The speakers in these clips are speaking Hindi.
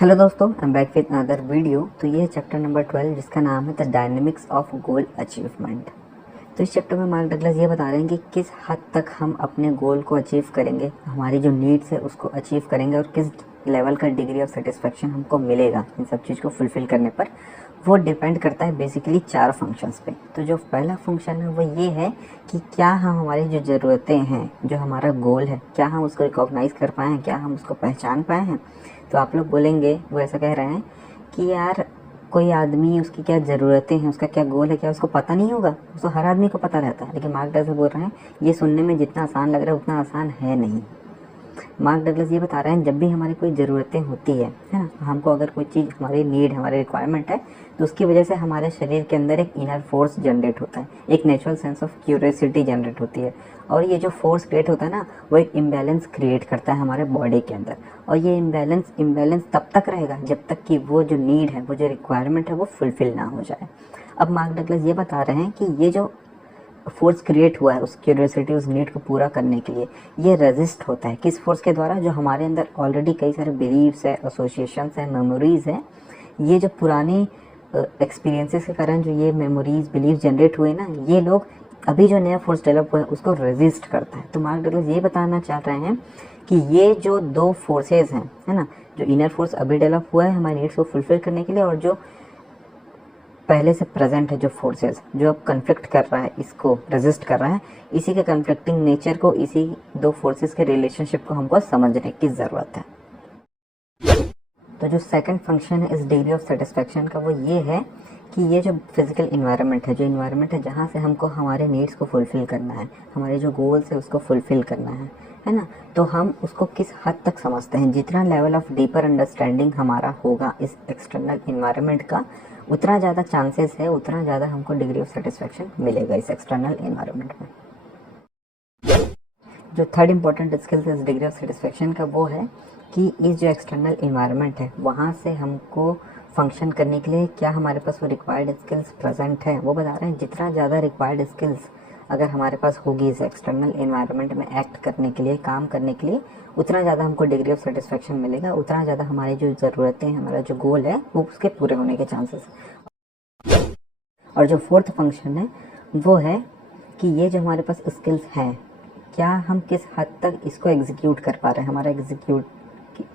हेलो दोस्तों, I am back with another video. तो ये है चैप्टर नंबर 12 जिसका नाम है the dynamics of goal achievement. तो इस चैप्टर में मार्क डगलस ये बता रहे हैं कि किस हद तक हम अपने गोल को अचीव करेंगे, हमारी जो नीड्स है उसको अचीव करेंगे और किस लेवल का डिग्री ऑफ सेटिस्फेक्शन हमको मिलेगा इन सब चीज़ को फुलफिल करने पर। वो डिपेंड करता है बेसिकली 4 फंक्शंस पे। तो जो पहला फंक्शन है वो ये है कि क्या हम हमारी जो ज़रूरतें हैं, जो हमारा गोल है, क्या हम उसको रिकॉग्नाइज़ कर पाए हैं, क्या हम उसको पहचान पाए हैं। तो आप लोग बोलेंगे, वो ऐसा कह रहे हैं कि यार कोई आदमी, उसकी क्या ज़रूरतें हैं, उसका क्या गोल है, क्या उसको पता नहीं होगा? उसको हर आदमी को पता रहता है। लेकिन मार्क डगलस बोल रहे हैं ये सुनने में जितना आसान लग रहा है उतना आसान है नहीं। मार्क डगलस ये बता रहे हैं जब भी हमारी कोई ज़रूरतें होती है ना, हमको अगर कोई चीज़ हमारी नीड, हमारी रिक्वायरमेंट है, तो उसकी वजह से हमारे शरीर के अंदर एक इनर फोर्स जनरेट होता है, एक natural sense of curiosity generate होती है। और ये जो फोर्स क्रिएट होता है ना, वो एक इम्बैलेंस क्रिएट करता है हमारे बॉडी के अंदर। और ये इम्बैलेंस तब तक रहेगा जब तक कि वो जो नीड है, वो जो रिक्वायरमेंट है, वो फुलफिल ना हो जाए। अब मार्क डगलस ये बता रहे हैं कि ये जो फोर्स क्रिएट हुआ है उस क्यूरियोसिटी, उस नीड को पूरा करने के लिए, ये रेजिस्ट होता है किस फोर्स के द्वारा? जो हमारे अंदर ऑलरेडी कई सारे बिलीव्स है, एसोसिएशंस है, मेमोरीज है। ये जो पुराने एक्सपीरियंसेस के कारण जो ये मेमोरीज, बिलीव जनरेट हुए ना, ये लोग अभी जो नया फोर्स डेवलप हुआ है उसको रेजिस्ट करता है। तो मार्क डगलस ये बताना चाह रहे हैं कि ये जो दो फोर्सेज हैं, है ना, जो इनर फोर्स अभी डेवलप हुआ है हमारी नीड्स को फुलफिल करने के लिए, और जो पहले से प्रेजेंट है जो फोर्सेस, जो अब कन्फ्लिक्ट कर रहा है, इसको रेजिस्ट कर रहा है, इसी के कन्फ्लिक्टिंग नेचर को, इसी दो फोर्सेस के रिलेशनशिप को हमको समझने की ज़रूरत है। तो जो सेकंड फंक्शन है इस डिग्री ऑफ सेटिस्फेक्शन का, वो ये है कि ये जो फिजिकल इन्वायरमेंट है, जो इन्वायरमेंट है जहाँ से हमको हमारे नीड्स को फुलफिल करना है, हमारे जो गोल्स है उसको फुलफिल करना है ना, तो हम उसको किस हद तक समझते हैं। जितना लेवल ऑफ डीपर अंडरस्टैंडिंग हमारा होगा इस एक्सटर्नल इन्वायरमेंट का, उतना ज़्यादा चांसेस है, उतना ज़्यादा हमको डिग्री ऑफ सेटिस्फेक्शन मिलेगा इस एक्सटर्नल इन्वायरमेंट में। जो थर्ड इंपॉर्टेंट स्किल्स इस डिग्री ऑफ सेटिस्फेक्शन का, वो है कि इस जो एक्सटर्नल इन्वायरमेंट है वहाँ से हमको फंक्शन करने के लिए क्या हमारे पास वो रिक्वायर्ड स्किल्स प्रेजेंट है, वो बता रहे हैं। जितना ज़्यादा रिक्वायर्ड स्किल्स अगर हमारे पास होगी इस एक्सटर्नल इन्वायरमेंट में एक्ट करने के लिए, काम करने के लिए, उतना ज़्यादा हमको डिग्री ऑफ सेटिस्फेक्शन मिलेगा, उतना ज़्यादा हमारी जो ज़रूरतें हैं, हमारा जो गोल है, वो उसके पूरे होने के चांसेस। और जो फोर्थ फंक्शन है वो है कि ये जो हमारे पास स्किल्स हैं, क्या हम किस हद तक इसको एग्जीक्यूट कर पा रहे हैं, हमारा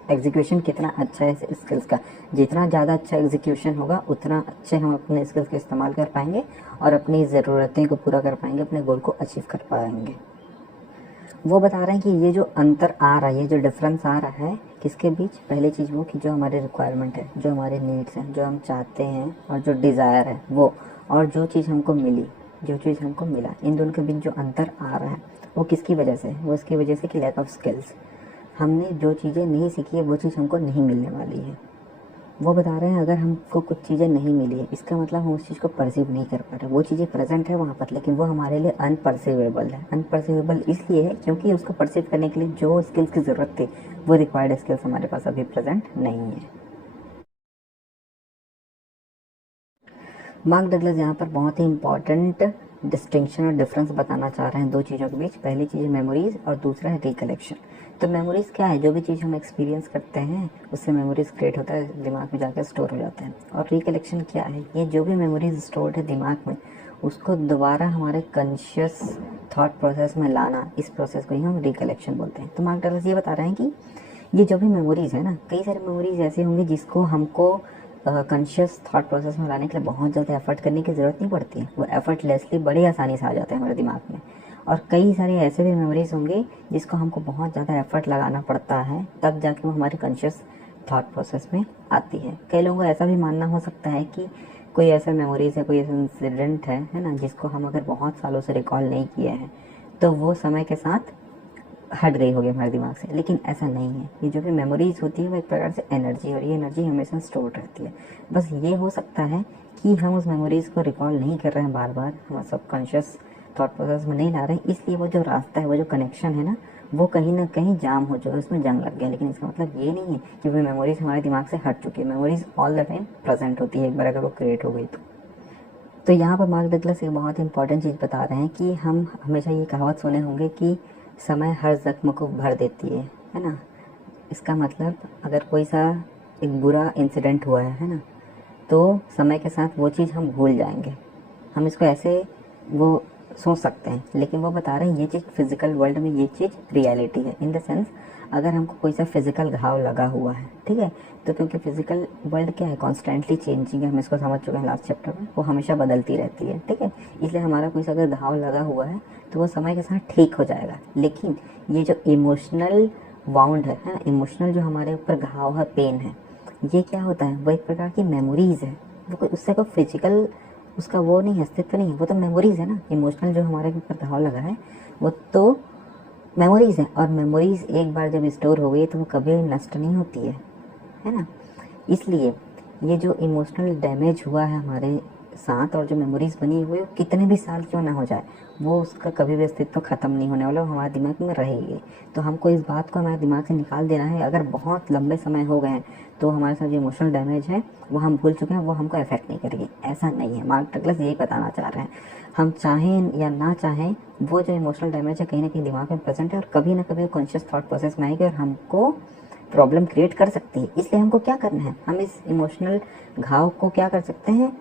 एग्जीक्यूशन कितना अच्छा है इस स्किल्स का। जितना ज़्यादा अच्छा एग्जीक्यूशन होगा उतना अच्छे हम अपने स्किल्स का इस्तेमाल कर पाएंगे और अपनी ज़रूरतें को पूरा कर पाएंगे, अपने गोल को अचीव कर पाएंगे। वो बता रहे हैं कि ये जो अंतर आ रहा है, ये जो डिफरेंस आ रहा है किसके बीच? पहली चीज़ वो कि जो हमारी रिक्वायरमेंट है, जो हमारे नीड्स हैं, जो हम चाहते हैं, और जो डिज़ायर है वो, और जो चीज़ हमको मिली, जो चीज़ हमको मिला, इन दोनों के बीच जो अंतर आ रहा है वो किसकी वजह से? वो इसकी वजह से कि लैक ऑफ स्किल्स। हमने जो चीज़ें नहीं सीखी है वो चीज़ हमको नहीं मिलने वाली है। वो बता रहे हैं अगर हमको कुछ चीज़ें नहीं मिली है, इसका मतलब हम उस चीज़ को परसीव नहीं कर पा रहे। वो चीज़ें प्रेजेंट है वहाँ पर, लेकिन वो हमारे लिए अनपरसीवेबल है। अनपरसीवेबल इसलिए है क्योंकि उसको परसीव करने के लिए जो स्किल्स की ज़रूरत थी, वो रिक्वायर्ड स्किल्स हमारे पास अभी प्रेजेंट नहीं है। मार्क डगलस यहाँ पर बहुत ही इंपॉर्टेंट डिस्टिंक्शन और डिफरेंस बताना चाह रहे हैं दो चीज़ों के बीच। पहली चीज़ है मेमोरीज और दूसरा है रिकलेक्शन। तो मेमोरीज क्या है? जो भी चीज़ हम एक्सपीरियंस करते हैं उससे मेमोरीज क्रिएट होता है, दिमाग में जाकर स्टोर हो जाते हैं। और रिकलेक्शन क्या है? ये जो भी मेमोरीज स्टोर्ड है दिमाग में, उसको दोबारा हमारे कॉन्शियस थॉट प्रोसेस में लाना, इस प्रोसेस को ही हम रिकलेक्शन बोलते हैं। तो मार्क डगलस ये बता रहे हैं कि ये जो भी मेमोरीज है ना, कई सारी मेमोरीज ऐसे होंगी जिसको हमको कॉन्शियस थॉट प्रोसेस में लाने के लिए बहुत ज़्यादा एफर्ट करने की ज़रूरत नहीं पड़ती है, वो एफर्टलेसली बड़ी आसानी से आ जाते हैं हमारे दिमाग में। और कई सारे ऐसे भी मेमोरीज होंगे जिसको हमको बहुत ज़्यादा एफर्ट लगाना पड़ता है, तब जाके वो हमारे कॉन्शियस थॉट प्रोसेस में आती है। कई लोगों को ऐसा भी मानना हो सकता है कि कोई ऐसा मेमोरीज है, कोई ऐसा इंसिडेंट है ना, जिसको हम अगर बहुत सालों से रिकॉल नहीं किए हैं तो वो समय के साथ हट गई होगी हमारे दिमाग से। लेकिन ऐसा नहीं है। ये जो भी मेमोरीज होती है वो एक प्रकार से एनर्जी, और ये एनर्जी हमेशा स्टोर रहती है। बस ये हो सकता है कि हम उस मेमोरीज को रिकॉल नहीं कर रहे हैं बार बार, हम सबकॉन्शियस थॉट प्रोसेस में नहीं ला रहे हैं, इसलिए वो जो रास्ता है, वो जो कनेक्शन है ना, वो कहीं ना कहीं जाम हो चुका है, उसमें जंग लग गया। लेकिन इसका मतलब ये नहीं है कि वो मेमोरीज हमारे दिमाग से हट चुकी है। Memories all the time present होती है, एक बार अगर वो क्रिएट हो गई तो यहाँ पर मार्क डगलस एक बहुत इंपॉर्टेंट चीज़ बता रहे हैं कि हम हमेशा ये कहावत सुने होंगे कि समय हर जख्म को भर देती है ना। इसका मतलब अगर कोई सा एक बुरा इंसिडेंट हुआ है ना, तो समय के साथ वो चीज़ हम भूल जाएंगे। हम इसको ऐसे वो सोच सकते हैं, लेकिन वो बता रहे हैं ये चीज़ फिजिकल वर्ल्ड में ये चीज़ रियलिटी है। इन द सेंस अगर हमको कोई सा फिजिकल घाव लगा हुआ है, ठीक है, तो क्योंकि फिजिकल वर्ल्ड क्या है, कॉन्स्टेंटली चेंजिंग है, हम इसको समझ चुके हैं लास्ट चैप्टर में, वो हमेशा बदलती रहती है, ठीक है। इसलिए हमारा कोई सा अगर घाव लगा हुआ है तो वो समय के साथ ठीक हो जाएगा। लेकिन ये जो इमोशनल वाउंड है ना, इमोशनल जो हमारे ऊपर घाव है, पेन है, ये क्या होता है, वो एक प्रकार की मेमोरीज है। वो कोई उससे कोई फिजिकल उसका वो नहीं है, अस्तित्व नहीं है, वो तो मेमोरीज है ना। इमोशनल जो हमारे ऊपर घाव लगा है वो तो मेमोरीज है, और मेमोरीज एक बार जब स्टोर हो गई तो वो कभी नष्ट नहीं होती है ना। इसलिए ये जो इमोशनल डैमेज हुआ है हमारे साथ, और जो मेमोरीज बनी हुई है, कितने भी साल क्यों ना हो जाए, वो उसका कभी भी अस्तित्व ख़त्म नहीं होने वाला, वो हमारे दिमाग में रहेगी। तो हमको इस बात को हमारे दिमाग से निकाल देना है। अगर बहुत लंबे समय हो गए हैं तो हमारे साथ जो इमोशनल डैमेज है वो हम भूल चुके हैं, वो हमको अफेक्ट नहीं करेगी। ऐसा नहीं है, मार्क डगलस यही बताना चाह रहे हैं। हम चाहें या ना चाहें, वो जो इमोशनल डैमेज है कहीं ना कहीं दिमाग में प्रेजेंट है, और कभी ना कभी कॉन्शियस थॉट प्रोसेस में आएगी और हमको प्रॉब्लम क्रिएट कर सकती है। इसलिए हमको क्या करना है, हम इस इमोशनल घाव को क्या कर सकते हैं,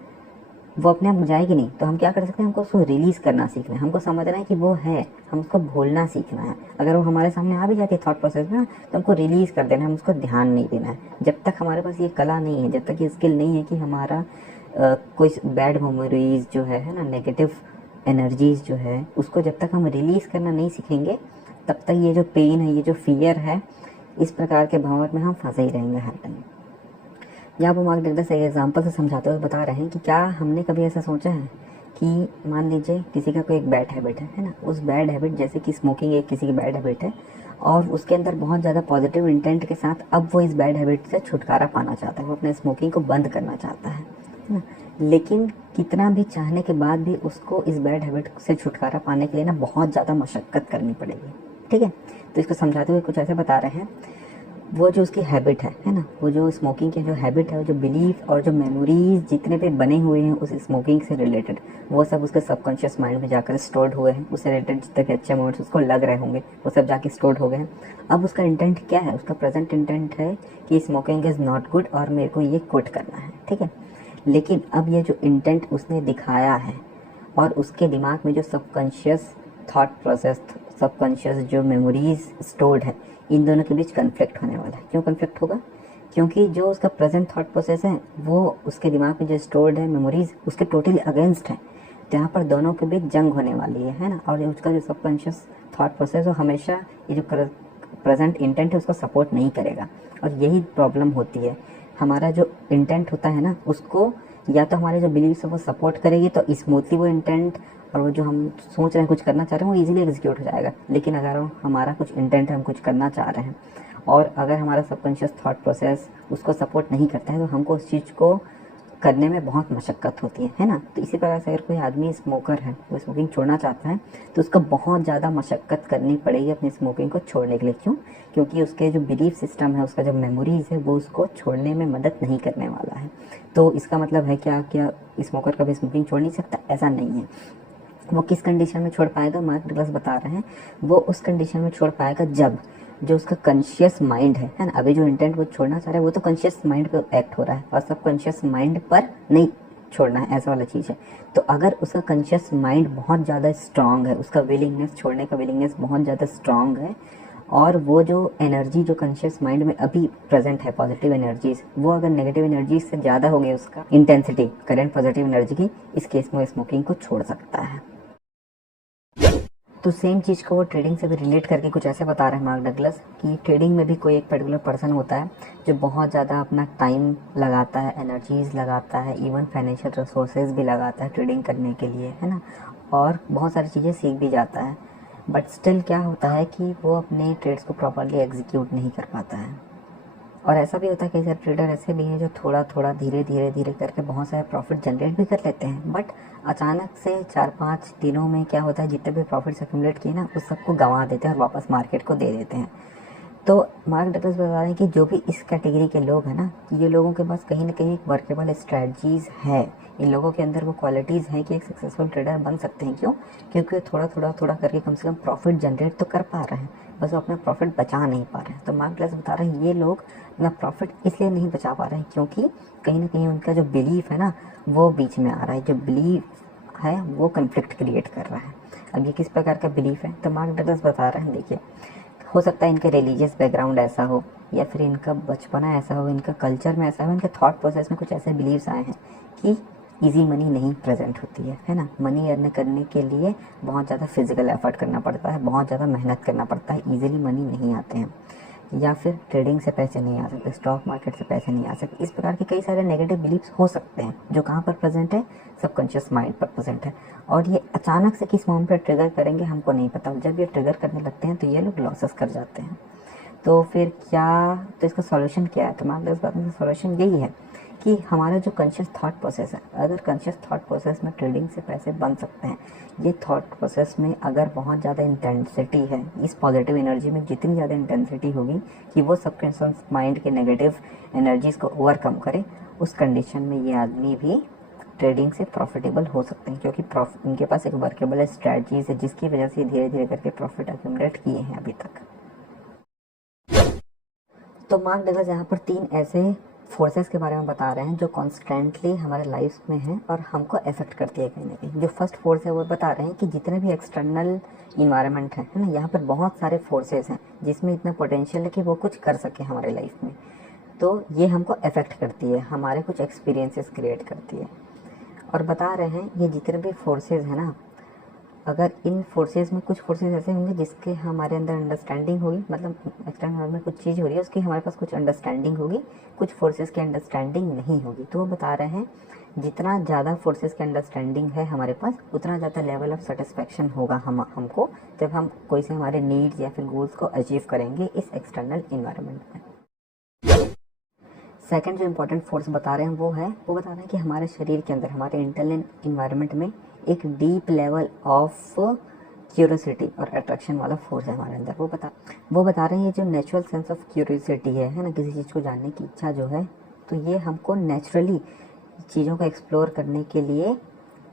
वो अपने आप जाएगी नहीं, तो हम क्या कर सकते हैं, हमको उसको रिलीज करना सीखना है। हमको समझना है कि वो है, हम उसको भूलना सीखना है। अगर वो हमारे सामने आ भी जाती है थॉट प्रोसेस में, तो हमको रिलीज कर देना है, हम उसको ध्यान नहीं देना है। जब तक हमारे पास ये कला नहीं है, जब तक ये स्किल नहीं है कि हमारा कोई बैड मेमोरीज जो है ना, नेगेटिव एनर्जीज जो है, उसको जब तक हम रिलीज करना नहीं सीखेंगे, तब तक ये जो पेन है, ये जो फियर है, इस प्रकार के भाव में हम फंसे ही रहेंगे हर टाइम। यहाँ पर मार्क डगलस एक एग्जाम्पल से समझाते हुए बता रहे हैं कि क्या हमने कभी ऐसा सोचा है कि मान लीजिए किसी का कोई एक बैड हैबिट है ना, उस बैड हैबिट जैसे कि स्मोकिंग एक किसी की बैड हैबिट है, और उसके अंदर बहुत ज़्यादा पॉजिटिव इंटेंट के साथ अब वो इस बैड हैबिट से छुटकारा पाना चाहता है, वो अपने स्मोकिंग को बंद करना चाहता है ना। लेकिन कितना भी चाहने के बाद भी उसको इस बैड हैबिट से छुटकारा पाने के लिए ना बहुत ज़्यादा मशक्क़त करनी पड़ेगी, ठीक है। तो इसको समझाते हुए कुछ ऐसे बता रहे हैं, वो जो उसकी हैबिट है ना, वो जो स्मोकिंग की जो हैबिट है, वो जो बिलीफ और जो मेमोरीज जितने भी बने हुए हैं उस स्मोकिंग से रिलेटेड, वो सब उसके सबकॉन्शियस माइंड में जाकर स्टोर्ड हुए हैं। उससे रिलेटेड जितने भी अच्छे मोमेंट्स उसको लग रहे होंगे वो सब जाके स्टोर्ड हो गए हैं। अब उसका इंटेंट क्या है, उसका प्रेजेंट इंटेंट है कि स्मोकिंग इज़ नॉट गुड और मेरे को ये क्विट करना है, ठीक है। लेकिन अब ये जो इंटेंट उसने दिखाया है और उसके दिमाग में जो सबकॉन्शियस थॉट प्रोसेस, सबकॉन्शियस जो मेमोरीज स्टोर्ड है, इन दोनों के बीच कन्फ्लिक्ट होने वाला है। क्यों कन्फ्लिक्ट होगा, क्योंकि जो उसका प्रेजेंट थॉट प्रोसेस है वो उसके दिमाग में जो स्टोर्ड है मेमोरीज उसके टोटली अगेंस्ट है। तो यहाँ पर दोनों के बीच जंग होने वाली है ना। और उसका जो सबकॉन्शियस थॉट प्रोसेस वो हमेशा ये जो प्रेजेंट इंटेंट है उसको सपोर्ट नहीं करेगा। और यही प्रॉब्लम होती है, हमारा जो इंटेंट होता है ना उसको या तो हमारे जो बिलीव्स है वो सपोर्ट करेगी, तो स्मूथली वो इंटेंट और वो जो हम सोच रहे हैं कुछ करना चाह रहे हैं वो इजीली एग्जीक्यूट हो जाएगा। लेकिन अगर हमारा कुछ इंटेंट है, हम कुछ करना चाह रहे हैं, और अगर हमारा सबकॉन्शियस थॉट प्रोसेस उसको सपोर्ट नहीं करता है, तो हमको उस चीज़ को करने में बहुत मशक्क़त होती है ना। तो इसी प्रकार से अगर कोई आदमी स्मोकर है, वो स्मोकिंग छोड़ना चाहता है, तो उसको बहुत ज़्यादा मशक्क़त करनी पड़ेगी अपनी स्मोकिंग को छोड़ने के लिए। क्यों, क्योंकि उसके जो बिलीफ सिस्टम है, उसका जो मेमोरीज है, वो उसको छोड़ने में मदद नहीं करने वाला है। तो इसका मतलब है क्या स्मोकर कभी स्मोकिंग छोड़ नहीं सकता? ऐसा नहीं है। वो किस कंडीशन में छोड़ पाएगा, मार्क डगलस बता रहे हैं, वो उस कंडीशन में छोड़ पाएगा जब जो उसका कॉन्शियस माइंड है ना, अभी जो इंटेंट वो छोड़ना चाह रहा है वो तो कॉन्शियस माइंड पे एक्ट हो रहा है और सब कॉन्शियस माइंड पर नहीं छोड़ना है, ऐसा वाला चीज़ है। तो अगर उसका कॉन्शियस माइंड बहुत ज़्यादा स्ट्रांग है, उसका विलिंगनेस छोड़ने का विलिंगनेस बहुत ज़्यादा स्ट्रांग है, और वो जो एनर्जी जो कॉन्शियस माइंड में अभी प्रेजेंट है, पॉजिटिव एनर्जीज, वो अगर नेगेटिव एनर्जीज से ज़्यादा हो गई उसका इंटेंसिटी करंट पॉजिटिव एनर्जी की, इस केस में स्मोकिंग को छोड़ सकता है। तो सेम चीज़ को वो ट्रेडिंग से भी रिलेट करके कुछ ऐसे बता रहे हैं मार्क डगलस कि ट्रेडिंग में भी कोई एक पर्टिकुलर पर्सन होता है जो बहुत ज़्यादा अपना टाइम लगाता है, एनर्जीज लगाता है, इवन फाइनेंशियल रिसोर्सेज भी लगाता है ट्रेडिंग करने के लिए, है ना, और बहुत सारी चीज़ें सीख भी जाता है। बट स्टिल क्या होता है कि वो अपने ट्रेड्स को प्रॉपरली एग्जीक्यूट नहीं कर पाता है। और ऐसा भी होता है कई सारे ट्रेडर ऐसे भी हैं जो थोड़ा थोड़ा धीरे धीरे करके बहुत सारे प्रॉफिट जनरेट भी कर लेते हैं, बट अचानक से 4-5 दिनों में क्या होता है, जितने भी प्रॉफिट्स एक्यूमुलेट किए ना उस सबको गंवा देते हैं और वापस मार्केट को दे देते हैं। तो मार्क डगलस बता रहे हैं कि जो भी इस कैटेगरी के लोग हैं ना, ये लोगों के पास कहीं ना कहीं एक वर्केबल स्ट्रेटजीज है, इन लोगों के अंदर वो क्वालिटीज़ हैं कि एक सक्सेसफुल ट्रेडर बन सकते हैं। क्यों, क्योंकि थोड़ा थोड़ा करके कम से कम प्रॉफिट जनरेट तो कर पा रहे हैं। बस वो अपना प्रॉफिट बचा नहीं पा रहे हैं। तो मार्क डगलस बता रहे हैं ये लोग अपना प्रॉफिट इसलिए नहीं बचा पा रहे हैं क्योंकि कहीं ना कहीं उनका जो बिलीफ है ना वो बीच में आ रहा है, जो बिलीफ है वो कन्फ्लिक्ट क्रिएट कर रहा है। अब ये किस प्रकार का बिलीफ है, तो मार्क डगलस बता रहे हैं देखिए, हो सकता है इनका रिलीजियस बैकग्राउंड ऐसा हो, या फिर इनका बचपना ऐसा हो, इनका कल्चर में ऐसा हो, इनके थॉट प्रोसेस में कुछ ऐसे बिलीव्स आए हैं कि इजी मनी नहीं प्रेजेंट होती है ना। मनी अर्न करने के लिए बहुत ज़्यादा फिजिकल एफर्ट करना पड़ता है, बहुत ज़्यादा मेहनत करना पड़ता है, इजीली मनी नहीं आते हैं, या फिर ट्रेडिंग से पैसे नहीं आ सकते, स्टॉक मार्केट से पैसे नहीं आ सकते। इस प्रकार के कई सारे नेगेटिव बिलीव्स हो सकते हैं जो कहाँ पर प्रेजेंट है, सबकॉन्शियस माइंड पर प्रेजेंट है। और ये अचानक से किस मोमेंट पर ट्रिगर करेंगे हमको नहीं पता। जब ये ट्रिगर करने लगते हैं तो ये लोग लॉसेस कर जाते हैं। तो फिर क्या, तो इसका सॉल्यूशन क्या है, तो मैं इस बात में सॉल्यूशन यही है कि हमारा जो कॉन्शियस थॉट प्रोसेस है, अगर कॉन्शियस थॉट प्रोसेस में ट्रेडिंग से पैसे बन सकते हैं, ये थॉट प्रोसेस में अगर बहुत ज़्यादा इंटेंसिटी है, इस पॉजिटिव एनर्जी में जितनी ज़्यादा इंटेंसिटी होगी कि वो सबकॉन्शियस माइंड के नेगेटिव एनर्जीज को ओवरकम करे, उस कंडीशन में ये आदमी भी ट्रेडिंग से प्रॉफिटेबल हो सकते हैं, क्योंकि इनके पास एक वर्केबल स्ट्रैटेजीज है जिसकी वजह से धीरे धीरे करके प्रॉफिट एक्यूमुलेट किए हैं अभी तक। तो मार्क डगलस यहाँ पर 3 ऐसे फोर्सेस के बारे में बता रहे हैं जो कॉन्स्टेंटली हमारे लाइफ में हैं और हमको अफेक्ट करती है कहीं ना कहीं। जो फर्स्ट फोर्स है वो बता रहे हैं कि जितने भी एक्सटर्नल इन्वायरमेंट है ना, यहाँ पर बहुत सारे फोर्सेस हैं जिसमें इतना पोटेंशियल है कि वो कुछ कर सके हमारे लाइफ में, तो ये हमको अफेक्ट करती है, हमारे कुछ एक्सपीरियंसेस क्रिएट करती है। और बता रहे हैं ये जितने भी फोर्सेस हैं ना, अगर इन फोर्सेस में कुछ फोर्सेस ऐसे होंगे जिसके हमारे अंदर अंडरस्टैंडिंग होगी, मतलब एक्सटर्नल में कुछ चीज़ हो रही है उसकी हमारे पास कुछ अंडरस्टैंडिंग होगी, कुछ फोर्सेस की अंडरस्टैंडिंग नहीं होगी। तो वो बता रहे हैं जितना ज़्यादा फोर्सेस की अंडरस्टैंडिंग है हमारे पास, उतना ज़्यादा लेवल ऑफ सेटिस्फैक्शन होगा हमको जब हम कोई से हमारे नीड्स या फिर गोल्स को अचीव करेंगे इस एक्सटर्नल इन्वायरमेंट में। सेकंड जो इम्पोर्टेंट फोर्स बता रहे हैं वो बता रहे हैं कि हमारे शरीर के अंदर, हमारे इंटरनल इन्वायरमेंट में एक डीप लेवल ऑफ क्यूरियोसिटी और अट्रैक्शन वाला फोर्स है हमारे अंदर। वो बता रहे हैं ये जो नेचुरल सेंस ऑफ क्यूरियोसिटी है ना, किसी चीज़ को जानने की इच्छा जो है, तो ये हमको नेचुरली चीज़ों को एक्सप्लोर करने के लिए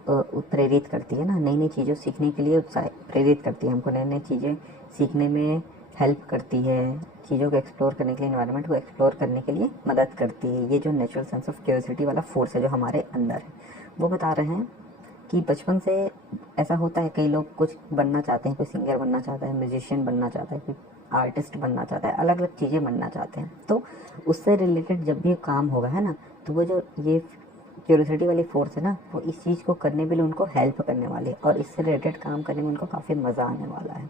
प्रेरित करती है ना, नई नई चीज़ों सीखने के लिए प्रेरित करती है, हमको नई नई चीज़ें सीखने में हेल्प करती है, चीज़ों को एक्सप्लोर करने के लिए, एनवायरनमेंट को एक्सप्लोर करने के लिए मदद करती है। ये जो नेचुरल सेंस ऑफ क्यूरियोसिटी वाला फोर्स है जो हमारे अंदर है, वो बता रहे हैं कि बचपन से ऐसा होता है, कई लोग कुछ बनना चाहते हैं, कोई सिंगर बनना चाहता है, म्यूजिशियन बनना चाहता है, कोई आर्टिस्ट बनना चाहता है, अलग अलग चीज़ें बनना चाहते हैं। तो उससे रिलेटेड जब भी काम होगा है ना, तो वो जो ये क्यूरियोसिटी वाली फोर्स है ना, वो इस चीज़ को करने के लिए उनको हेल्प करने वाली है और इससे रिलेटेड काम करने में उनको काफ़ी मज़ा आने वाला है।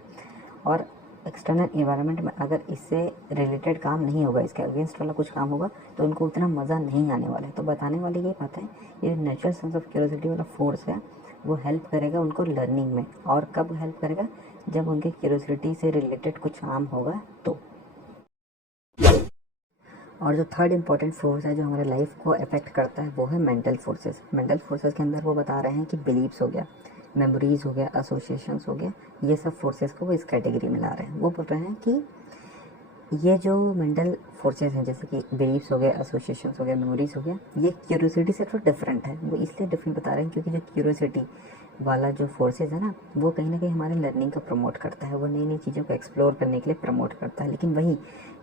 और एक्सटर्नल इन्वायरमेंट में अगर इससे रिलेटेड काम नहीं होगा, इसके अगेंस्ट वाला कुछ काम होगा, तो उनको उतना मज़ा नहीं आने वाला है। तो बताने वाली ये बात है, ये नेचुरल सेंस ऑफ क्यूरियोसिटी वाला फोर्स है वो हेल्प करेगा उनको लर्निंग में। और कब हेल्प करेगा, जब उनके क्यूरियोसिटी से रिलेटेड कुछ काम होगा तो। और जो थर्ड इंपॉर्टेंट फोर्स है जो हमारे लाइफ को अफेक्ट करता है वो है मेंटल फोर्सेस। मेंटल फोर्सेस के अंदर वो बता रहे हैं कि बिलीव्स हो गया, मेमोरीज हो गया, एसोसिएशंस हो गया, ये सब फोर्सेस को वो इस कैटेगरी में ला रहे हैं। वो बोल रहे हैं कि ये जो मेंटल फोर्सेस हैं, जैसे कि बिलीव्स हो गया, एसोसिएशंस हो गया, मेमोरीज हो गया, ये क्यूरियोसिटी से थोड़ा डिफरेंट है। वो इसलिए डिफरेंट बता रहे हैं क्योंकि जो क्यूरियोसिटी वाला जो फोर्सेस है ना, वो कहीं ना कहीं हमारे लर्निंग को प्रमोट करता है, वो नई नई चीज़ों को एक्सप्लोर करने के लिए प्रमोट करता है। लेकिन वही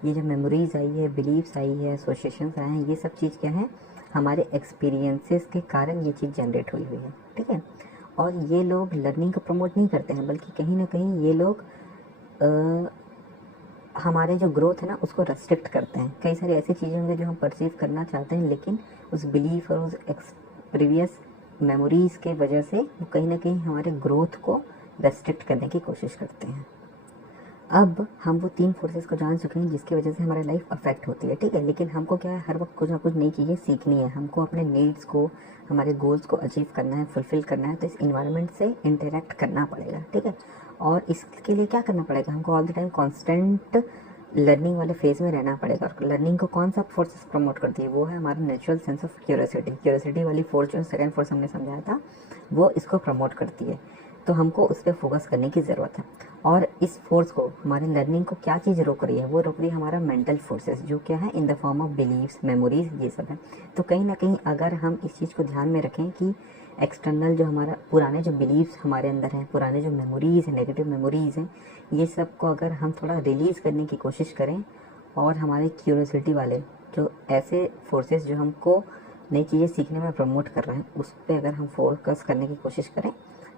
ये जो मेमोरीज आई है, बिलीव्स आई है, एसोसिएशंस आए हैं, ये सब चीज़ क्या है, हमारे एक्सपीरियंसेस के कारण ये चीज़ जनरेट हुई है, ठीक है। और ये लोग लर्निंग को प्रमोट नहीं करते हैं, बल्कि कहीं ना कहीं ये लोग हमारे जो ग्रोथ है ना उसको रेस्ट्रिक्ट करते हैं। कई सारी ऐसी चीज़ें होंगी जो हम परसीव करना चाहते हैं, लेकिन उस बिलीफ और उस प्रीवियस मेमोरीज़ के वजह से वो कहीं ना कहीं हमारे ग्रोथ को रेस्ट्रिक्ट करने की कोशिश करते हैं। अब हम वो 3 फोर्सेस को जान चुके हैं जिसकी वजह से हमारी लाइफ अफेक्ट होती है, ठीक है। लेकिन हमको क्या है, हर वक्त कुछ ना कुछ नई चीज़ें सीखनी है, हमको अपने नीड्स को, हमारे गोल्स को अचीव करना है, फुलफिल करना है, तो इस इन्वायरमेंट से इंटरेक्ट करना पड़ेगा, ठीक है। और इसके लिए क्या करना पड़ेगा, हमको all the time constant learning वाले फेज में रहना पड़ेगा। और लर्निंग को कौन सा फोर्सेस प्रमोट करती है, वो है हमारा natural sense of curiosity. Curiosity वाली फोर्स जो सेकंड फोर्स हमने समझाया था, वो इसको प्रमोट करती है। तो हमको उस पर फोकस करने की ज़रूरत है। और इस फोर्स को, हमारे लर्निंग को क्या चीज़ रोक रही है, वो रोक रही है हमारा मेंटल फोर्सेस, जो क्या है in the form of beliefs, memories, ये सब है। तो कहीं ना कहीं अगर हम इस चीज़ को ध्यान में रखें कि एक्सटर्नल जो हमारा पुराने जो बिलीव्स हमारे अंदर हैं, पुराने जो मेमोरीज हैं, नेगेटिव मेमोरीज हैं, ये सब को अगर हम थोड़ा रिलीज़ करने की कोशिश करें और हमारे क्यूरियोसिटी वाले जो ऐसे फोर्सेस जो हमको नई चीज़ें सीखने में प्रमोट कर रहे हैं, उस पर अगर हम फोकस करने की कोशिश करें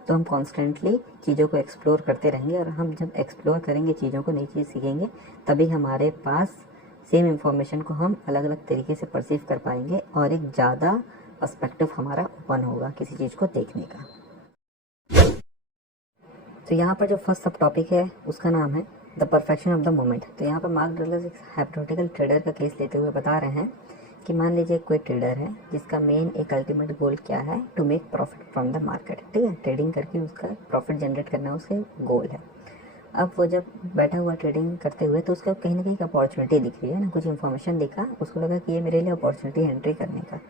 तो हम कॉन्स्टेंटली चीज़ों को एक्सप्लोर करते रहेंगे। और हम जब एक्सप्लोर करेंगे चीज़ों को, नई चीज़ सीखेंगे, तभी हमारे पास सेम इंफॉर्मेशन को हम अलग अलग तरीके से परसीव कर पाएंगे और एक ज़्यादा पर्सपेक्टिव हमारा ओपन होगा किसी चीज़ को देखने का। तो यहाँ पर जो फर्स्ट सब टॉपिक है उसका नाम है the perfection of the moment. तो यहाँ पर मार्क डगलस एक हाइपोथेटिकल ट्रेडर का केस लेते हुए बता रहे हैं कि मान लीजिए कोई ट्रेडर है जिसका मेन एक अल्टीमेट गोल क्या है, to make profit from the market. ठीक है, ट्रेडिंग करके उसका प्रॉफिट जनरेट करना उसके गोल है। अब वो जब बैठा हुआ ट्रेडिंग करते हुए तो उसका कहीं ना कहीं अपॉर्चुनिटी दिख रही है ना, कुछ इन्फॉर्मेशन दिखा, उसको लगा कि ये मेरे लिए अपॉर्चुनिटी है एंट्री करने का,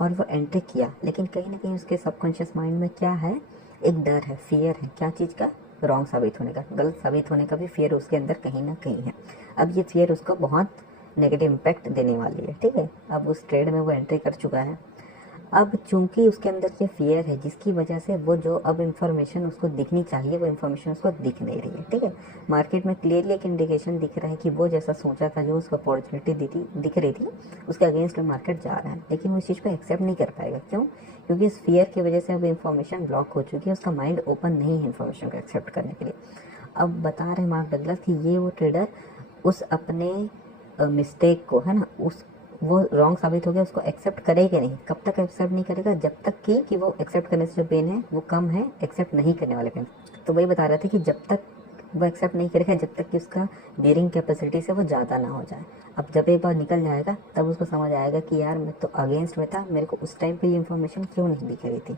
और वो एंट्री किया। लेकिन कहीं ना कहीं उसके सबकॉन्शियस माइंड में क्या है, एक डर है, फियर है। क्या चीज़ का? रॉन्ग साबित होने का, गलत साबित होने का भी फियर उसके अंदर कहीं ना कहीं है। अब ये फियर उसको बहुत नेगेटिव इम्पैक्ट देने वाली है। ठीक है, अब उस ट्रेड में वो एंट्री कर चुका है। अब चूंकि उसके अंदर ये फियर है, जिसकी वजह से वो जो अब इंफॉर्मेशन उसको दिखनी चाहिए वो इंफॉर्मेशन उसको दिख नहीं रही है। ठीक है, मार्केट में क्लियरली एक इंडिकेशन दिख रहा है कि वो जैसा सोचा था, जो उसको अपॉर्चुनिटी दिख रही थी, उसके अगेंस्ट में मार्केट जा रहा है। लेकिन वो इस चीज़ को एक्सेप्ट नहीं कर पाएगा। क्यों? क्योंकि इस फियर की वजह से अब इंफॉर्मेशन ब्लॉक हो चुकी है, उसका माइंड ओपन नहीं है इन्फॉर्मेशन को एक्सेप्ट करने के लिए। अब बता रहे मार्क डगलस कि ये वो ट्रेडर उस अपने मिस्टेक को, है ना, उस वो रॉन्ग साबित हो गया, उसको एक्सेप्ट करेगा नहीं। कब तक एक्सेप्ट नहीं करेगा? जब तक कि वो एक्सेप्ट करने से जो पेन है वो कम है एक्सेप्ट नहीं करने वाले पेन। तो वही बता रहे थे कि जब तक वो एक्सेप्ट नहीं करेगा, जब तक कि उसका बेयरिंग कैपेसिटी से वो ज़्यादा ना हो जाए। अब जब एक बार निकल जाएगा तब उसको समझ आएगा कि यार मैं तो अगेंस्ट में था, मेरे को उस टाइम पे ये इन्फॉर्मेशन क्यों नहीं दिख रही थी,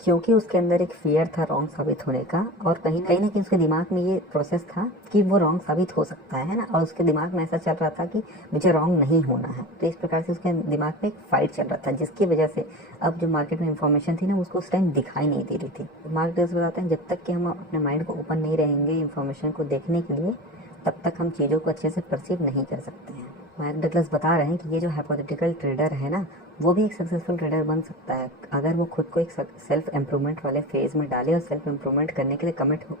क्योंकि उसके अंदर एक फियर था रॉन्ग साबित होने का। और कहीं ना कहीं उसके दिमाग में ये प्रोसेस था कि वो रॉन्ग साबित हो सकता है ना, और उसके दिमाग में ऐसा चल रहा था कि मुझे रॉन्ग नहीं होना है। तो इस प्रकार से उसके दिमाग में एक फाइट चल रहा था, जिसकी वजह से अब जो मार्केट में इंफॉर्मेशन थी ना, उसको उस टाइम दिखाई नहीं दे रही थी। मार्केट बताते हैं जब तक कि हम अपने माइंड को ओपन नहीं रहेंगे इंफॉर्मेशन को देखने के लिए, तब तक हम चीज़ों को अच्छे से परसीव नहीं कर सकते हैं। मार्क डगलस बता रहे हैं कि ये जो हाइपोथेटिकल ट्रेडर है ना, वो भी एक सक्सेसफुल ट्रेडर बन सकता है अगर वो खुद को एक सेल्फ इम्प्रूवमेंट वाले फेज़ में डाले और सेल्फ इम्प्रूवमेंट करने के लिए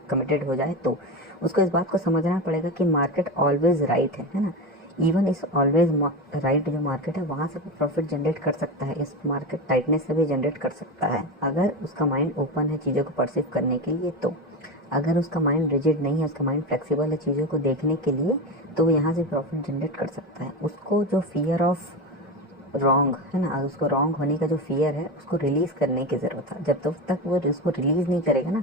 कमिटेड हो जाए। तो उसको इस बात को समझना पड़ेगा कि मार्केट ऑलवेज राइट है ना। इवन इस ऑलवेज राइट जो मार्केट है, वहाँ से भी प्रॉफिट जनरेट कर सकता है, इस मार्केट टाइटनेस से भी जनरेट कर सकता है अगर उसका माइंड ओपन है चीज़ों को परसीव करने के लिए। तो अगर उसका माइंड रिजिड नहीं है, उसका माइंड फ्लेक्सिबल है चीज़ों को देखने के लिए, तो वो यहाँ से प्रॉफिट जनरेट कर सकता है। उसको जो फियर ऑफ रॉन्ग है ना, उसको रॉन्ग होने का जो फियर है उसको रिलीज़ करने की ज़रूरत है। जब तक वो उसको रिलीज़ नहीं करेगा ना,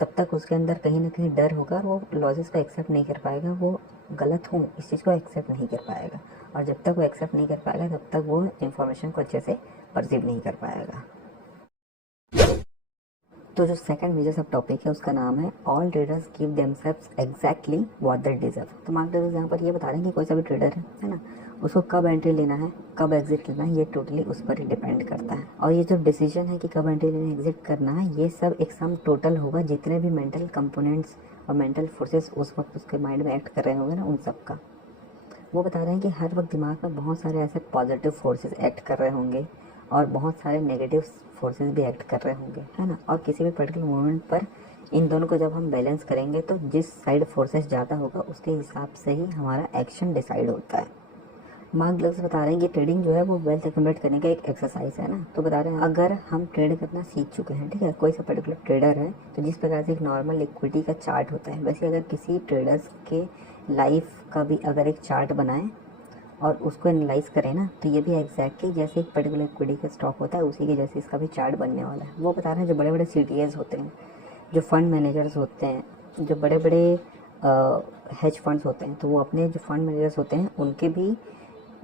तब तक उसके अंदर कहीं ना कहीं डर होगा और वो लॉसेस को एक्सेप्ट नहीं कर पाएगा, वो गलत हूँ इस चीज़ को एक्सेप्ट नहीं कर पाएगा। और जब तक वो एक्सेप्ट नहीं कर पाएगा तब तक वो इन्फॉर्मेशन को अच्छे से परसीव नहीं कर पाएगा। तो जो सेकंड मेजर सब टॉपिक है उसका नाम है all traders give themselves exactly what they deserve. तो मार्क डगलस यहाँ पर ये बता रहे हैं कि कोई सा भी ट्रेडर है ना, उसको कब एंट्री लेना है, कब एग्जिट लेना है, ये टोटली उस पर ही डिपेंड करता है। और ये जो डिसीजन है कि कब एंट्री लेना, एग्जिट करना है, ये सब एक सम टोटल होगा जितने भी मेंटल कंपोनेंट्स और मेंटल फोर्सेस उस वक्त उसके माइंड में एक्ट कर रहे होंगे ना, उन सब का। वो बता रहे हैं कि हर वक्त दिमाग में बहुत सारे ऐसे पॉजिटिव फोर्सेस एक्ट कर रहे होंगे और बहुत सारे नेगेटिव फोर्सेस भी एक्ट कर रहे होंगे, है ना। और किसी भी पर्टिकुलर मोमेंट पर इन दोनों को जब हम बैलेंस करेंगे तो जिस साइड फोर्सेस ज़्यादा होगा उसके हिसाब से ही हमारा एक्शन डिसाइड होता है। मार्क डगलस बता रहे हैं कि ट्रेडिंग जो है वो वेल्थ एक्यूमुलेट करने का एक एक्सरसाइज है ना। तो बता रहे हैं अगर हम ट्रेड करना सीख चुके हैं, ठीक है, कोई सा पर्टिकुलर ट्रेडर है, तो जिस प्रकार से एक नॉर्मल इक्विटी का चार्ट होता है, वैसे अगर किसी ट्रेडर्स के लाइफ का भी अगर एक चार्ट बनाएं और उसको एनालाइज करें ना, तो ये भी एग्जैक्टली जैसे एक पर्टिकुलर इक्विटी का स्टॉक होता है उसी के जैसे इसका भी चार्ट बनने वाला है। वो बता रहे हैं जो बड़े बड़े CTAs होते हैं, जो फंड मैनेजर्स होते हैं, जो बड़े बड़े हेज फंड्स होते हैं, तो वो अपने जो फंड मैनेजर्स होते हैं उनके भी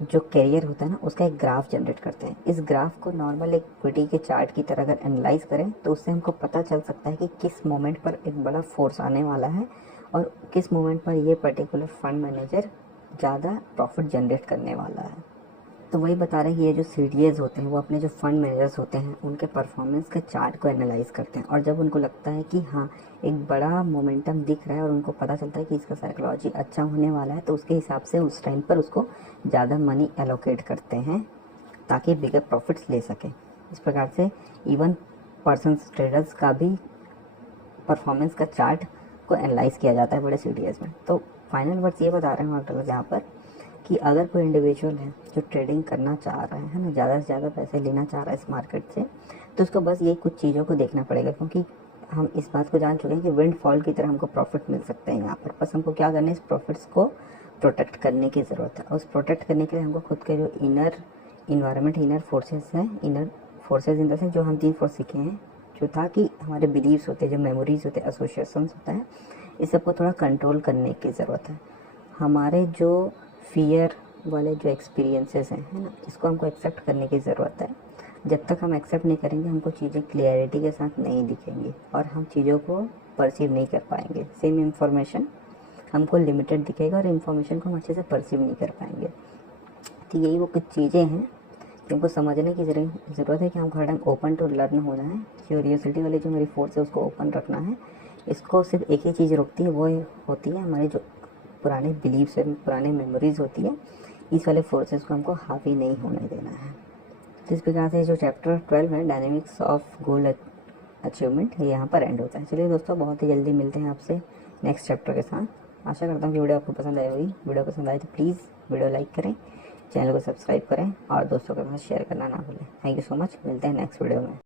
जो कैरियर होता है ना, उसका एक ग्राफ जनरेट करते हैं। इस ग्राफ को नॉर्मल एक इक्विटी के चार्ट की तरह अगर एनालाइज करें तो उससे हमको पता चल सकता है कि किस मोमेंट पर एक बड़ा फोर्स आने वाला है और किस मोमेंट पर ये पर्टिकुलर फंड मैनेजर ज़्यादा प्रॉफिट जनरेट करने वाला है। तो वही बता रहे हैं कि ये जो CDAs होते हैं वो अपने जो फंड मैनेजर्स होते हैं उनके परफॉर्मेंस के चार्ट को एनालाइज करते हैं, और जब उनको लगता है कि हाँ एक बड़ा मोमेंटम दिख रहा है और उनको पता चलता है कि इसका साइकोलॉजी अच्छा होने वाला है, तो उसके हिसाब से उस टाइम पर उसको ज़्यादा मनी एलोकेट करते हैं ताकि बिगर प्रॉफिट्स ले सकें। इस प्रकार से इवन पर्सन्स ट्रेडर्स का भी परफॉर्मेंस का चार्ट को एनालाइज किया जाता है बड़े CDAs में। तो फाइनल वर्ड्स ये बता रहे हैं मार्केट यहाँ पर कि अगर कोई इंडिविजुअल है जो ट्रेडिंग करना चाह रहा है ना, ज़्यादा से ज़्यादा पैसे लेना चाह रहा है इस मार्केट से, तो उसको बस ये कुछ चीज़ों को देखना पड़ेगा, क्योंकि हम इस बात को जान चुके हैं कि विंड फॉल की तरह हमको प्रॉफिट मिल सकते हैं यहाँ पर। बस हमको क्या करना है, इस प्रॉफिट्स को प्रोटेक्ट करने की ज़रूरत है। और उस प्रोटेक्ट करने के लिए हमको खुद के जो इनर इन्वायरमेंट, इनर फोर्सेस हैं, inner forces in the sense जो हम 3 फोर्स सीखे हैं, जो था कि हमारे बिलीव्स होते हैं, जो मेमोरीज होते हैं, एसोसिएशंस होता है, इस सबको थोड़ा कंट्रोल करने की ज़रूरत है। हमारे जो फियर वाले जो एक्सपीरियंसेस हैं, है ना, इसको हमको एक्सेप्ट करने की ज़रूरत है। जब तक हम एक्सेप्ट नहीं करेंगे हमको चीज़ें क्लियरिटी के साथ नहीं दिखेंगी और हम चीज़ों को परसीव नहीं कर पाएंगे। सेम इंफॉर्मेशन हमको लिमिटेड दिखेगा और इन्फॉर्मेशन को हम अच्छे से परसीव नहीं कर पाएंगे। तो यही वो कुछ चीज़ें हैं कि हमको समझने की ज़रूरत है कि हमको हर टाइम ओपन टू लर्न होना है। क्यूरियोसिटी वाली जो मेरी फोर्स है उसको ओपन रखना है। इसको सिर्फ एक ही चीज़ रोकती है, वो होती है हमारे जो पुराने बिलीव्स है, पुराने मेमोरीज होती है। इस वाले फोर्सेस को हमको हावी नहीं होने देना है। तो इस प्रकार से जो चैप्टर 12 है डायनेमिक्स ऑफ गोल अचीवमेंट, ये यहाँ पर एंड होता है। चलिए दोस्तों, बहुत ही जल्दी मिलते हैं आपसे नेक्स्ट चैप्टर के साथ। आशा करता हूँ कि वीडियो आपको पसंद आई होगी। वीडियो पसंद आए तो प्लीज़ वीडियो लाइक करें, चैनल को सब्सक्राइब करें और दोस्तों के साथ शेयर करना ना भूलें। Thank you so much. मिलते हैं नेक्स्ट वीडियो में।